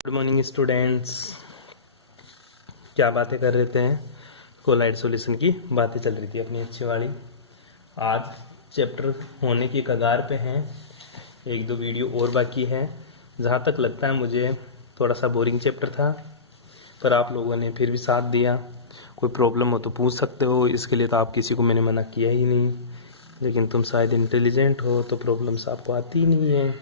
Good morning students. क्या बातें कर रहे थे? कोलाइड सॉल्यूशन की बातें चल रही थी अपनी अच्छी वाली। आज चैप्टर होने की कगार पे हैं, एक दो वीडियो और बाकी है। जहाँ तक लगता है मुझे थोड़ा सा बोरिंग चैप्टर था, पर आप लोगों ने फिर भी साथ दिया। कोई प्रॉब्लम हो तो पूछ सकते हो, इसके लिए तो आप किसी को मैंने मना किया ही नहीं। लेकिन तुम शायद इंटेलिजेंट हो तो प्रॉब्लम्स आपको आती ही नहीं है।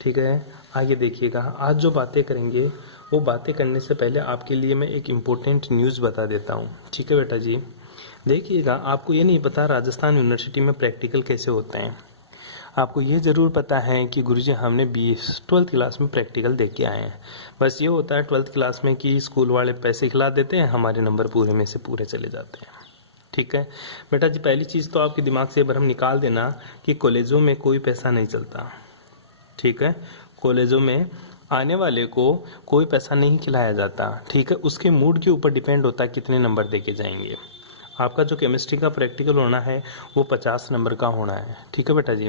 ठीक है, आगे देखिएगा। आज जो बातें करेंगे वो बातें करने से पहले आपके लिए मैं एक इम्पोर्टेंट न्यूज़ बता देता हूँ। ठीक है बेटा जी, देखिएगा। आपको ये नहीं पता राजस्थान यूनिवर्सिटी में प्रैक्टिकल कैसे होते हैं। आपको ये ज़रूर पता है कि गुरुजी हमने 12वीं क्लास में प्रैक्टिकल देख के आए हैं। बस ये होता है 12वीं क्लास में कि स्कूल वाले पैसे खिला देते हैं, हमारे नंबर पूरे में से पूरे चले जाते हैं। ठीक है बेटा जी, पहली चीज़ तो आपके दिमाग से भ्रम निकाल देना कि कॉलेजों में कोई पैसा नहीं चलता। ठीक है, कॉलेजों में आने वाले को कोई पैसा नहीं खिलाया जाता। ठीक है, उसके मूड के ऊपर डिपेंड होता है कितने नंबर देके जाएंगे। आपका जो केमिस्ट्री का प्रैक्टिकल होना है वो 50 नंबर का होना है। ठीक है बेटा जी,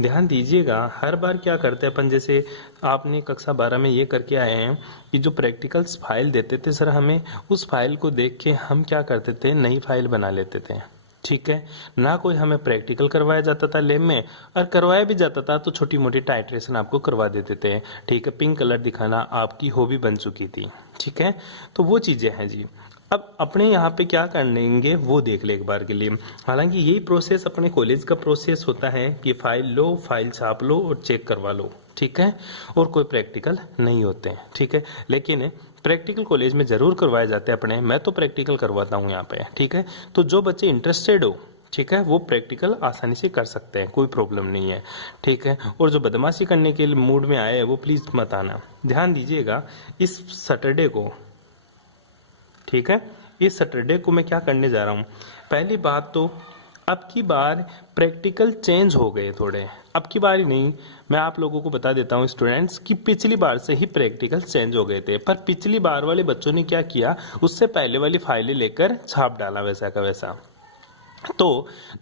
ध्यान दीजिएगा। हर बार क्या करते हैं अपन, जैसे आपने कक्षा 12 में ये करके आए हैं कि जो प्रैक्टिकल्स फाइल देते थे सर हमें, उस फाइल को देख के हम क्या करते थे, नई फाइल बना लेते थे। ठीक है, ना कोई हमें प्रैक्टिकल करवाया जाता था लैब में, और करवाया भी जाता था तो छोटी मोटी टाइट्रेशन आपको करवा देते थे। ठीक है, पिंक कलर दिखाना आपकी हॉबी बन चुकी थी। ठीक है, तो वो चीजें हैं जी। अब अपने यहाँ पे क्या करेंगे वो देख ले एक बार के लिए। हालांकि यही प्रोसेस अपने कॉलेज का प्रोसेस होता है कि फाइल लो, फाइल छाप लो और चेक करवा लो। ठीक है, और कोई प्रैक्टिकल नहीं होते हैं। ठीक है, लेकिन प्रैक्टिकल कॉलेज में जरूर करवाए जाते हैं अपने। मैं तो प्रैक्टिकल करवाता हूँ यहाँ पे। ठीक है, तो जो बच्चे इंटरेस्टेड हो, ठीक है, वो प्रैक्टिकल आसानी से कर सकते हैं, कोई प्रॉब्लम नहीं है। ठीक है, और जो बदमाशी करने के मूड में आए वो प्लीज मत आना। ध्यान दीजिएगा, इस सैटरडे को, ठीक है, इस सैटरडे को मैं क्या करने जा रहा हूँ। पहली बात तो अब की बार प्रैक्टिकल चेंज हो गए थोड़े। अब की बार ही नहीं, मैं आप लोगों को बता देता हूँ स्टूडेंट्स कि पिछली बार से ही प्रैक्टिकल चेंज हो गए थे। पर पिछली बार वाले बच्चों ने क्या किया, उससे पहले वाली फाइलें लेकर छाप डाला वैसा का वैसा। तो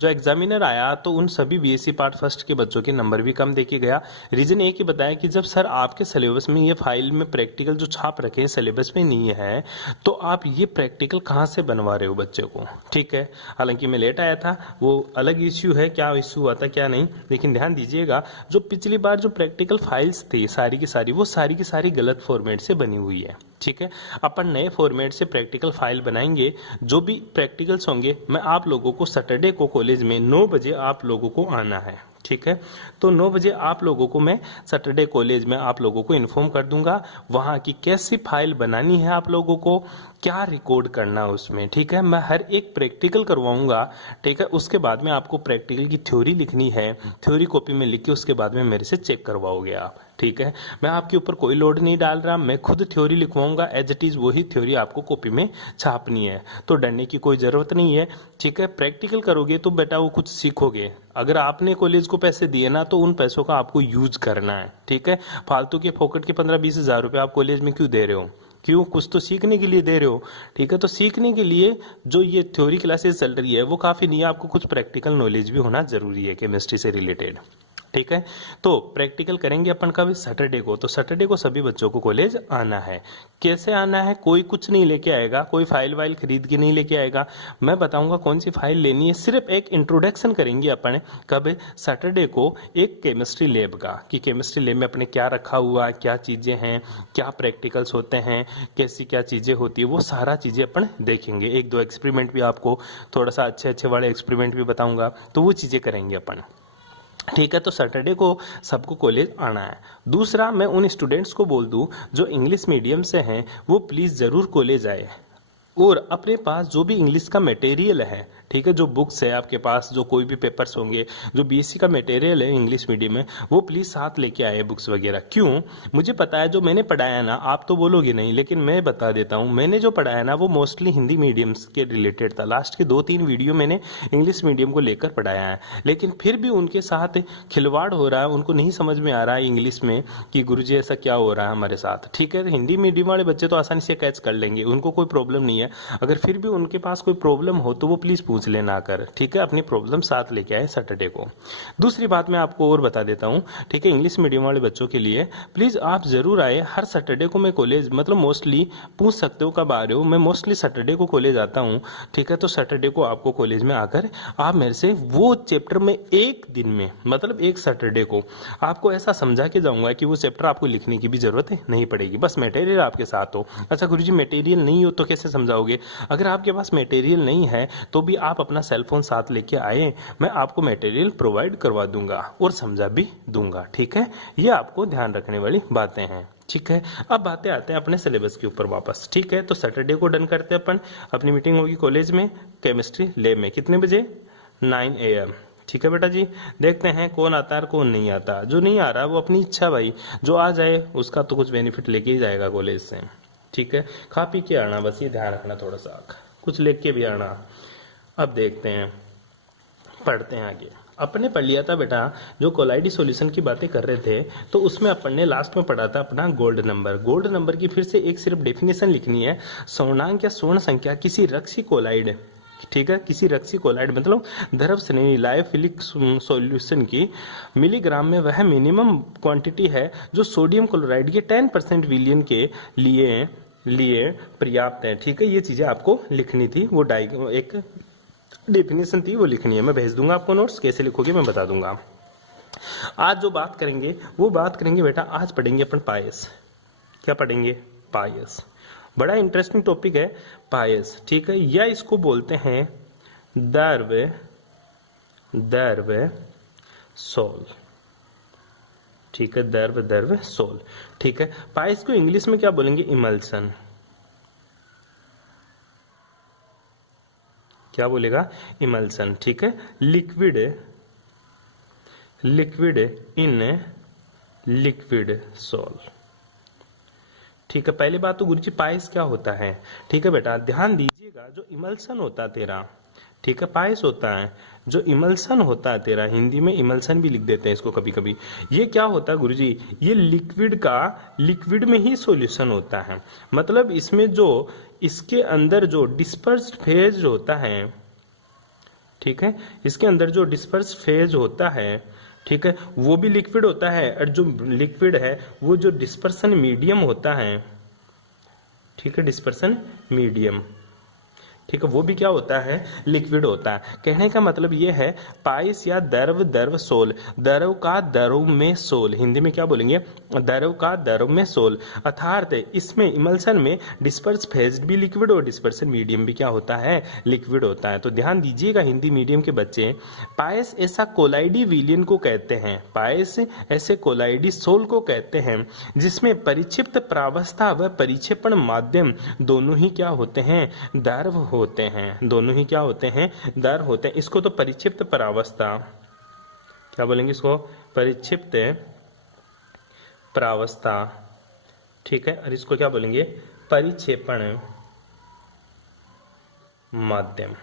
जो एग्जामिनर आया तो उन सभी बीएससी पार्ट फर्स्ट के बच्चों के नंबर भी कम देके गया। रीजन एक ही बताया कि जब सर आपके सिलेबस में ये फाइल में प्रैक्टिकल जो छाप रखे हैं सिलेबस में नहीं है, तो आप ये प्रैक्टिकल कहाँ से बनवा रहे हो बच्चे को। ठीक है, हालांकि मैं लेट आया था, वो अलग इश्यू है, क्या इश्यू हुआ था क्या नहीं। लेकिन ध्यान दीजिएगा, जो पिछली बार जो प्रैक्टिकल फाइल्स थी सारी की सारी, वो सारी की सारी गलत फॉर्मेट से बनी हुई है। ठीक है, अपन नए फॉर्मेट से प्रैक्टिकल फाइल बनाएंगे। जो भी प्रैक्टिकल्स होंगे, मैं आप लोगों को सैटरडे को कॉलेज में 9 बजे आप लोगों को आना है। ठीक है, तो 9 बजे आप लोगों को मैं सैटरडे कॉलेज में आप लोगों को इन्फॉर्म कर दूंगा वहां की कैसी फाइल बनानी है, आप लोगों को क्या रिकॉर्ड करना है उसमें। ठीक है, मैं हर एक प्रैक्टिकल करवाऊंगा। ठीक है, उसके बाद में आपको प्रैक्टिकल की थ्योरी लिखनी है, थ्योरी कॉपी में लिख के उसके बाद में मेरे से चेक करवाओगे आप। ठीक है, मैं आपके ऊपर कोई लोड नहीं डाल रहा, मैं खुद थ्योरी लिखवाऊंगा, एज इट इज वही थ्योरी आपको कॉपी में छापनी है, तो डरने की कोई जरूरत नहीं है। ठीक है, प्रैक्टिकल करोगे तो बेटा वो कुछ सीखोगे। अगर आपने कॉलेज को पैसे दिए ना, तो उन पैसों का आपको यूज करना है। ठीक है, फालतू के फोकट के 15-20 हजार रुपए आप कॉलेज में क्यों दे रहे हो? क्यों? कुछ तो सीखने के लिए दे रहे हो। ठीक है, तो सीखने के लिए जो ये थ्योरी क्लासेस चल रही है वो काफी नहीं है, आपको कुछ प्रैक्टिकल नॉलेज भी होना जरूरी है केमिस्ट्री से रिलेटेड। ठीक है, तो प्रैक्टिकल करेंगे अपन कब? सैटरडे को। तो सैटरडे को सभी बच्चों को कॉलेज आना है। कैसे आना है? कोई कुछ नहीं लेके आएगा, कोई फाइल वाइल खरीद के नहीं लेके आएगा। मैं बताऊंगा कौन सी फाइल लेनी है, सिर्फ एक इंट्रोडक्शन करेंगे अपन कब? सैटरडे को, एक केमिस्ट्री लैब का, कि केमिस्ट्री लैब में अपने क्या रखा हुआ है, क्या चीजें हैं, क्या प्रैक्टिकल्स होते हैं, कैसी क्या चीजें होती है, वो सारा चीजें अपन देखेंगे। एक दो एक्सपेरिमेंट भी आपको, थोड़ा सा अच्छे अच्छे वाले एक्सपेरिमेंट भी बताऊंगा, तो वो चीजें करेंगे अपन। ठीक है, तो सैटरडे को सबको कॉलेज आना है। दूसरा, मैं उन स्टूडेंट्स को बोल दूं जो इंग्लिश मीडियम से हैं, वो प्लीज जरूर कॉलेज आए, और अपने पास जो भी इंग्लिश का मटेरियल है, ठीक है, जो बुक्स है आपके पास, जो कोई भी पेपर्स होंगे, जो बीएससी का मटेरियल है इंग्लिश मीडियम में, वो प्लीज साथ लेके आए बुक्स वगैरह। क्यों? मुझे पता है जो मैंने पढ़ाया ना, आप तो बोलोगे नहीं, लेकिन मैं बता देता हूँ, मैंने जो पढ़ाया ना वो मोस्टली हिंदी मीडियम्स के रिलेटेड था। लास्ट के 2-3 वीडियो मैंने इंग्लिश मीडियम को लेकर पढ़ाया है, लेकिन फिर भी उनके साथ खिलवाड़ हो रहा है, उनको नहीं समझ में आ रहा है इंग्लिश में कि गुरुजी ऐसा क्या हो रहा है हमारे साथ। ठीक है, हिंदी मीडियम वाले बच्चे तो आसानी से कैच कर लेंगे, उनको कोई प्रॉब्लम नहीं है। अगर फिर भी उनके पास कोई प्रॉब्लम हो तो वो प्लीज पूछ पूछ लेना आकर, ठीक है। अपनी प्रॉब्लम साथ लेके आए सैटरडे को। दूसरी बात मैं आपको और बता देता हूँ, ठीक है। इंग्लिश मीडियम वाले बच्चों के लिए प्लीज आप जरूर आए। हर सैटरडे को मैं कॉलेज, मतलब मोस्टली पूछ सकते हो कब आ रहे हो, मैं मोस्टली सैटरडे को कॉलेज आता हूँ, ठीक है। तो सैटरडे को आपको कॉलेज में आकर आप मेरे से वो चैप्टर में एक दिन में, मतलब एक सैटरडे को आपको ऐसा समझा के जाऊंगा कि वो चैप्टर आपको लिखने की भी जरूरत नहीं पड़ेगी, बस मटेरियल आपके साथ हो। अच्छा गुरुजी मटेरियल नहीं हो तो कैसे समझाओगे? अगर आपके पास मटेरियल नहीं है तो भी आप अपना सेल फोन साथ लेके आए, मैं आपको मटेरियल प्रोवाइड करवा दूंगा और समझा भी दूंगा, ठीक है। ये आपको ध्यान रखने वाली बातें हैं, ठीक है। अब बातें आते हैं अपने सिलेबस के ऊपर वापस, ठीक है। तो सैटरडे को डन करते हैं अपन। अपनी मीटिंग होगी कॉलेज में केमिस्ट्री लैब में, कितने बजे? 9 AM, ठीक है बेटा जी। देखते हैं कौन आता है और कौन नहीं आता। जो नहीं आ रहा वो अपनी इच्छा भाई, जो आ जाए उसका तो कुछ बेनिफिट लेके ही जाएगा कॉलेज से, ठीक है। खा पी के आना, बस ये ध्यान रखना, थोड़ा सा कुछ लेके भी आना। अब देखते हैं, पढ़ते हैं आगे। अपने पढ़ लिया था बेटा, जो कोलाइडी सॉल्यूशन की बातें कर रहे थे, तो उसमें अपन ने लास्ट में पढ़ा था अपना गोल्ड नंबर। गोल्ड नंबर की फिर से एक सिर्फ डेफिनेशन लिखनी है। स्वर्णांक या स्वर्ण संख्या किसी रक्षी कोलाइड, ठीक है, किसी रक्षी कोलाइड मतलब द्रव श्रेणी लायोफिलिक सॉल्यूशन की मिलीग्राम में वह मिनिमम क्वांटिटी है जो सोडियम क्लोराइड के 10% विलियन के लिए पर्याप्त है, ठीक है। ये चीजें आपको लिखनी थी, वो एक डेफिनेशन थी, वो लिखनी है। मैं भेज दूंगा आपको नोट्स, कैसे लिखोगे मैं बता दूंगा। आज जो बात करेंगे वो बात करेंगे बेटा, आज पढ़ेंगे अपन पायस। क्या पढ़ेंगे? पायस। बड़ा इंटरेस्टिंग टॉपिक है पायस, ठीक है। या इसको बोलते हैं दर्व सोल, ठीक है। दर्व सोल, ठीक है। पायस को इंग्लिश में क्या बोलेंगे? इमल्सन। क्या बोलेगा? इमल्सन, ठीक है। लिक्विड इन लिक्विड सोल, ठीक है। पहली बात तो गुरुजी पायस क्या होता है, ठीक है बेटा, ध्यान दीजिएगा। जो इमल्सन होता है तेरा, ठीक है, पायस होता है। जो इमल्सन होता है तेरा, हिंदी में इमल्सन भी लिख देते हैं इसको कभी कभी। ये क्या होता है गुरुजी? ये लिक्विड में ही सॉल्यूशन होता है। मतलब इसमें जो इसके अंदर जो डिस्पर्स्ड फेज होता है, ठीक है, इसके अंदर जो डिस्पर्स फेज होता है, ठीक है, वो भी लिक्विड होता है। और जो लिक्विड है वो जो डिस्पर्सन मीडियम होता है, ठीक है, डिस्पर्सन मीडियम, ठीक है, वो भी क्या होता है? लिक्विड होता है। कहने का मतलब ये है पाइस या दर्व सोल, दर्व का दर्व में सोल, हिंदी में क्या बोलेंगे? दर्व का दर्व में सोल। अर्थात इसमें इमल्सन में डिस्पर्स फेज भी लिक्विड और डिस्पर्सन मीडियम भी क्या होता है? लिक्विड होता है। तो ध्यान दीजिएगा हिंदी मीडियम के बच्चे, पायस ऐसा कोलाइडी विलियन को कहते हैं, पायस ऐसे कोलाइडी सोल को कहते हैं जिसमें परिक्षिप्त प्रावस्था व परिक्षेपण माध्यम दोनों ही क्या होते हैं? दर्व होते हैं। दोनों ही क्या होते हैं? दर होते हैं। इसको तो परिक्षिप्त प्रावस्था क्या बोलेंगे? इसको परिक्षिप्त प्रावस्था, ठीक है। और इसको क्या बोलेंगे? परिक्षेपण माध्यम,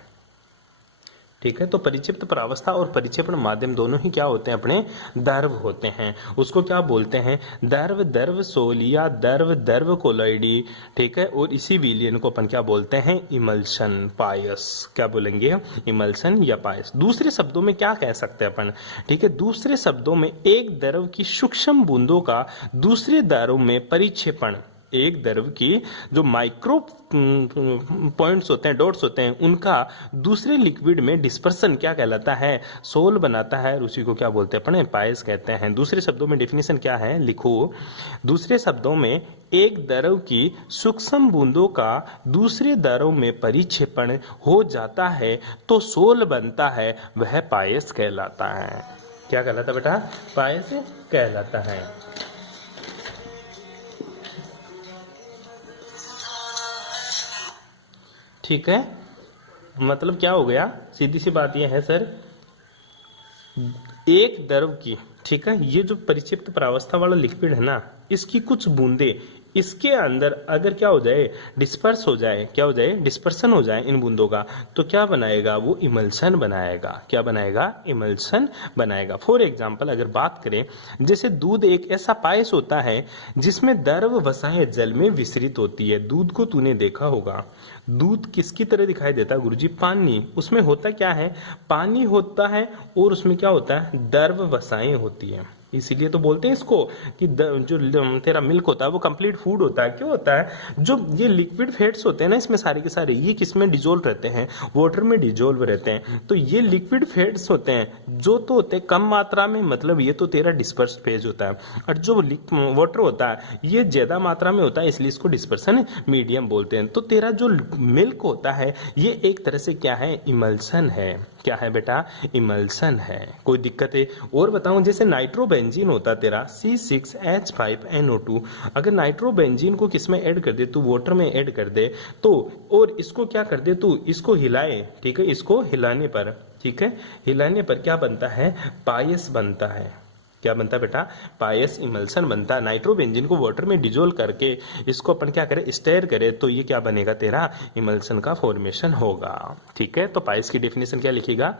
ठीक है। तो परिक्षिप्त प्रावस्था और परिक्षेपण माध्यम दोनों ही क्या होते हैं? अपने दर्व होते हैं। उसको क्या बोलते हैं? दर्व सोल या दर्व कोलाइडी, ठीक है। और इसी विलियन को अपन क्या बोलते हैं? इमल्शन, पायस। क्या बोलेंगे? इमल्शन या पायस। दूसरे शब्दों में क्या कह सकते हैं अपन, ठीक है? दूसरे शब्दों में एक द्रव की सूक्ष्म बूंदों का दूसरे द्रव में परिक्षेपण, एक द्रव की जो माइक्रो पॉइंट्स होते हैं, डॉट्स होते हैं, उनका दूसरे लिक्विड में डिस्पर्सन क्या कहलाता है? सोल बनाता है। उसी को क्या बोलते हैं अपन? पायस कहते हैं। दूसरे शब्दों में डेफिनेशन क्या है? लिखो। दूसरे शब्दों में एक द्रव की सूक्ष्म बूंदों का दूसरे द्रव में परिक्षेपण हो जाता है तो सोल बनता है, वह पायस कहलाता है। क्या कहलाता बेटा? पायस कहलाता है। ठीक है, मतलब क्या हो गया? सीधी सी बात यह है सर, एक द्रव की, ठीक है, ये जो परिक्षिप्त प्रावस्था वाला लिक्विड है ना, इसकी कुछ बूंदे इसके अंदर अगर क्या हो जाए, डिस्पर्स हो जाए, क्या हो जाए, डिस्पर्सन हो जाए इन बूंदों का, तो क्या बनाएगा, वो इमल्सन बनाएगा। क्या बनाएगा, इमल्सन बनाएगा। फॉर एग्जाम्पल अगर बात करें, जैसे दूध एक ऐसा पायस होता है जिसमें द्रव वसाएं जल में विसरित होती है। दूध को तूने देखा होगा, दूध किसकी तरह दिखाई देता है गुरुजी, पानी। उसमें होता क्या है, पानी होता है और उसमें क्या होता है, द्रव वसाएं होती है। इसीलिए तो बोलते हैं इसको कि जो तेरा मिल्क होता है वो कंप्लीट फूड होता है। क्यों होता है, जो ये लिक्विड फैट्स होते हैं ना इसमें सारे के सारे, ये किसमें डिजोल्व रहते हैं, वाटर में डिजोल्व रहते हैं। तो ये लिक्विड फैट्स होते हैं जो तो होते हैं कम मात्रा में, मतलब ये तो तेरा डिस्पर्स फेज होता है। और जो वाटर होता है ये ज्यादा मात्रा में होता है, इसलिए इसको डिस्पर्सन मीडियम बोलते हैं। तो तेरा जो मिल्क होता है ये एक तरह से क्या है, इमल्सन है। क्या है बेटा, इमल्सन है। कोई दिक्कत है और बताऊं, जैसे नाइट्रोबेंजीन होता तेरा C6H5NO2, अगर नाइट्रोबेंजीन को किसमें ऐड कर दे, तू वाटर में ऐड कर दे तो, और इसको क्या कर दे तू, इसको हिलाए, ठीक है, इसको हिलाने पर, ठीक है, हिलाने पर क्या बनता है, पायस बनता है। क्या बनता है बेटा, पायस इमल्सन बनता है। नाइट्रोबेंजीन को वाटर में डिजोल्व करके इसको अपन क्या करें, स्टेयर करें, तो ये क्या बनेगा, तेरा इमल्सन का फॉर्मेशन होगा। ठीक है, तो पायस की डेफिनेशन क्या लिखेगा,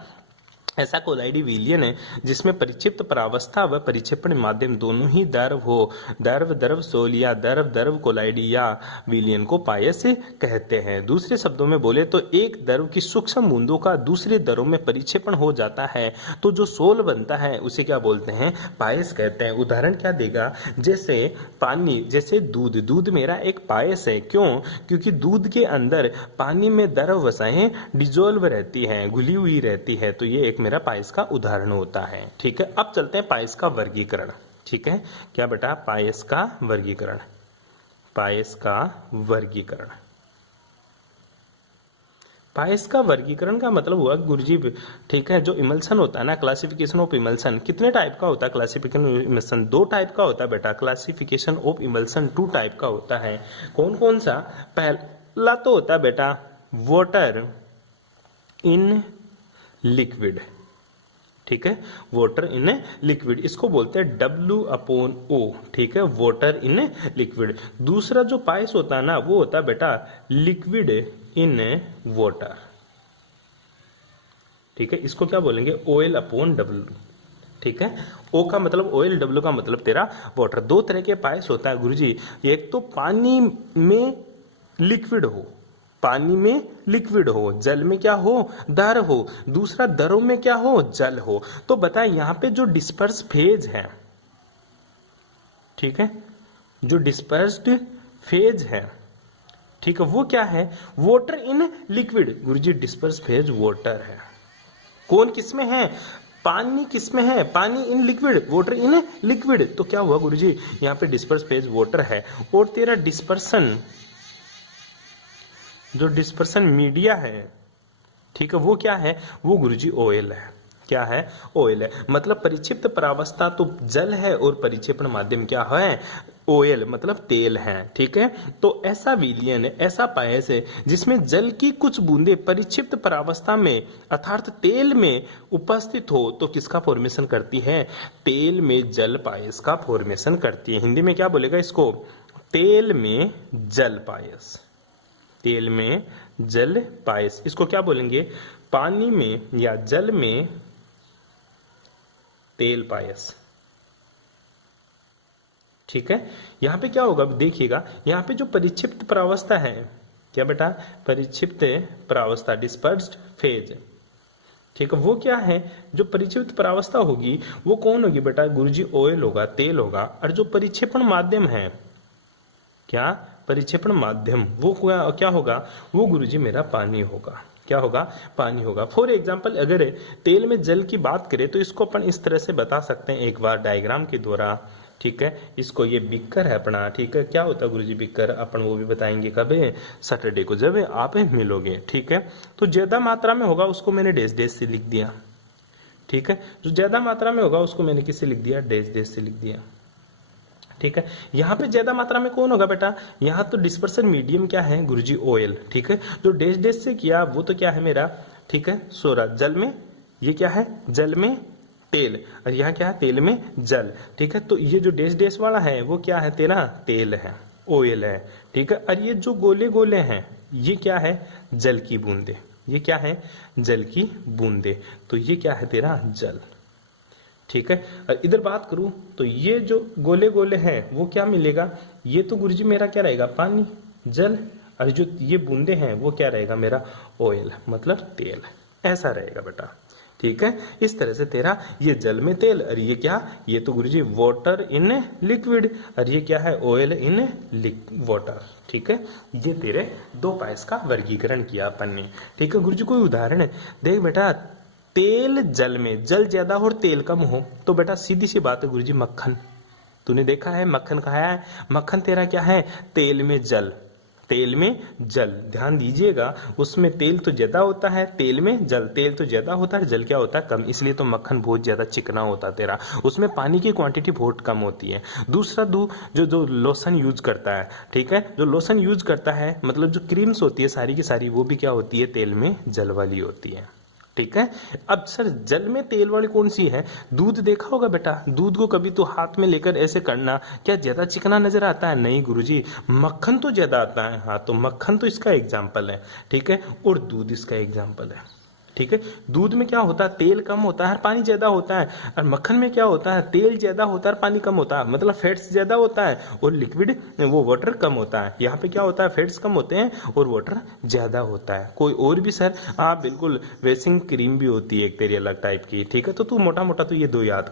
ऐसा कोलाइडी विलयन है जिसमें परिक्षिप्त परावस्था व परिक्षेपण माध्यम दोनों ही द्रव हो। द्रव द्रव सोल या द्रव द्रव कोलाइडी या विलयन को पायस कहते हैं। दूसरे शब्दों में बोले तो एक द्रव की सूक्ष्म बूंदों का दूसरे द्रव में परिक्षेपण हो जाता है तो जो सोल बनता है उसे क्या बोलते हैं, पायस कहते हैं। उदाहरण क्या देगा, जैसे पानी, जैसे दूध, दूध मेरा एक पायस है। क्यों, क्योंकि दूध के अंदर पानी में द्रव वसाएं डिजोल्व रहती हैं, घुली हुई रहती है, तो ये एक मेरा पायस का उदाहरण होता है। ठीक है, अब चलते हैं पायस का वर्गीकरण। ठीक है, क्या बेटा, पायस का वर्गीकरण, पायस का वर्गीकरण। पायस का वर्गीकरण का मतलब हुआ गुरुजी, ठीक है, जो इमल्सन होता है ना, क्लासिफिकेशन ऑफ इमल्सन कितने टाइप का होता है, क्लासिफिकेशन ऑफ इमल्सन 2 टाइप का होता है बेटा। क्लासिफिकेशन ऑफ इमल्सन 2 टाइप का होता है। कौन कौन सा, पहला तो होता है बेटा वाटर इन लिक्विड। ठीक है, वाटर इन लिक्विड, इसको बोलते हैं W/O। ठीक है, वाटर इन लिक्विड। दूसरा जो पायस होता है ना वो होता है बेटा लिक्विड इन वाटर। ठीक है, इसको क्या बोलेंगे, OL/W। ठीक है, O का मतलब ऑयल, W का मतलब तेरा वाटर। 2 तरह के पायस होता है गुरुजी, एक तो पानी में लिक्विड हो, पानी में लिक्विड हो, जल में क्या हो, द्रव हो। दूसरा द्रव में क्या हो, जल हो। तो बताएं यहां पे जो डिस्पर्स फेज है, ठीक है, जो डिस्पर्स्ड फेज है, ठीक है, वो क्या है, water in liquid. Guruji disperse phase water है। कौन किसमें है, पानी किसमें है, पानी in liquid, water in liquid. तो क्या हुआ गुरुजी, यहाँ पे डिस्पर्स फेज वाटर है। और तेरा डिस्पर्सन, जो डिस्पर्सन मीडिया है, ठीक है, वो क्या है, वो गुरुजी ऑयल है। क्या है, ऑयल है। मतलब परिक्षिप्त परावस्था तो जल है और परिक्षेपण माध्यम क्या है, ऑयल, मतलब तेल है। ठीक है, तो ऐसा विलयन है, ऐसा पायस है जिसमें जल की कुछ बूंदे परिक्षिप्त परावस्था में अर्थात तेल में उपस्थित हो तो किसका फॉर्मेशन करती है, तेल में जल पायस का फॉर्मेशन करती है। हिंदी में क्या बोलेगा इसको, तेल में जल पायस, तेल में जल पायस। इसको क्या बोलेंगे, पानी में या जल में तेल पायस। ठीक है, यहां पे क्या होगा देखिएगा, यहां पे जो परिक्षिप्त परावस्था है, क्या बेटा, परिक्षिप्त परावस्था, डिस्पर्स्ड फेज, ठीक है, वो क्या है, जो परिक्षिप्त परावस्था होगी वो कौन होगी बेटा, गुरुजी ऑयल होगा, तेल होगा। और जो परिक्षेपण माध्यम है, क्या, परिक्षेपण माध्यम, वो क्या होगा, वो गुरुजी मेरा पानी होगा। क्या होगा, पानी होगा। फॉर एग्जाम्पल अगर तेल में जल की बात करें तो इसको अपन इस तरह से बता सकते हैं एक बार डायग्राम के द्वारा। ठीक है, इसको, ये बिक्कर है अपना। ठीक है, क्या होता है गुरुजी बिक्कर, अपन वो भी बताएंगे कब, सैटरडे को जब आप मिलोगे। ठीक है, तो ज्यादा मात्रा में होगा उसको मैंने डैश डैश से लिख दिया। ठीक है, जो ज्यादा मात्रा में होगा उसको मैंने किससे लिख दिया, डैश डैश से लिख दिया। ठीक है, यहाँ पे ज्यादा मात्रा में कौन होगा बेटा, यहाँ तो डिस्पर्सन मीडियम क्या है गुरुजी, ऑयल। ठीक है, जो डैश डैश से किया वो तो क्या है मेरा, ठीक है, सोरा, जल में, ये क्या है, जल में तेल, और यहाँ क्या है, तेल में जल। ठीक है, तो ये जो डैश डैश वाला है वो क्या है, तेरा तेल है। ऑयल है, ठीक है। और ये जो गोले गोले हैं ये क्या है, जल की बूंदे, ये क्या है, जल की बूंदे, तो ये क्या है तेरा जल, ठीक है। और इधर बात करूं तो ये जो गोले गोले हैं वो क्या मिलेगा, ये तो गुरुजी मेरा क्या रहेगा, पानी जल, और जो ये बूंदे हैं वो क्या रहेगा मेरा, ऑयल, मतलब तेल, ऐसा रहेगा बेटा, ठीक है। इस तरह से तेरा ये जल में तेल, और ये क्या, ये तो गुरुजी वाटर इन लिक्विड, और ये क्या है, ऑयल इन वाटर, ठीक है। ये तेरे दो पायस का वर्गीकरण किया अपन ने, ठीक है। गुरुजी कोई उदाहरण है, देख बेटा, तेल जल में, जल ज्यादा और तेल कम हो तो बेटा सीधी सी बात है गुरुजी, मक्खन, तूने देखा है मक्खन खाया है, मक्खन तेरा क्या है, तेल में जल, तेल में जल, ध्यान दीजिएगा, उसमें तेल तो ज्यादा होता है, तेल में जल, तेल तो ज्यादा होता है, जल क्या होता है, कम, इसलिए तो मक्खन बहुत ज्यादा चिकना होता है तेरा, उसमें पानी की क्वांटिटी बहुत कम होती है। दूसरा जो लोशन यूज करता है, ठीक है, जो लोशन यूज करता है, मतलब जो क्रीम्स होती है सारी की सारी, वो भी क्या होती है, तेल में जल वाली होती है, ठीक है। अब सर जल में तेल वाली कौन सी है, दूध देखा होगा बेटा, दूध को कभी तो हाथ में लेकर ऐसे करना, क्या ज्यादा चिकना नजर आता है, नहीं गुरुजी, मक्खन तो ज्यादा आता है, हाँ, तो मक्खन तो इसका एग्जाम्पल है, ठीक है, और दूध इसका एग्जाम्पल है, ठीक है। दूध में क्या होता है, तेल कम होता है, पानी ज्यादा होता है, और मक्खन में क्या होता है, तेल ज्यादा होता है, पानी कम होता है, मतलब फैट्स ज्यादा होता है और लिक्विड वो वाटर कम होता है। यहाँ पे क्या होता है, फैट्स कम होते हैं और वाटर ज्यादा होता है। कोई और भी सर, हाँ बिल्कुल, वेसिंग क्रीम भी होती है एक तेरी अलग टाइप की, ठीक है। तो तू मोटा मोटा तो ये दो याद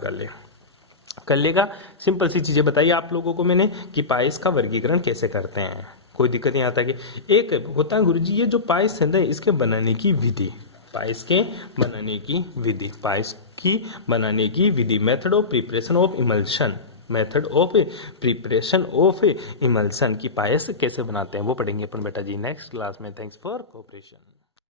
कर लेगा। सिंपल सी चीजें बताइए आप लोगों को मैंने कि पायस का वर्गीकरण कैसे करते हैं, कोई दिक्कत नहीं आता। कि एक होता है गुरुजी, ये जो पायस है इसके बनाने की विधि, पायस के बनाने की विधि, पायस की बनाने की विधि, method of preparation of emulsion, method of preparation of emulsion, की पायस कैसे बनाते हैं वो पढ़ेंगे अपन बेटा जी नेक्स्ट क्लास में। Thanks for cooperation.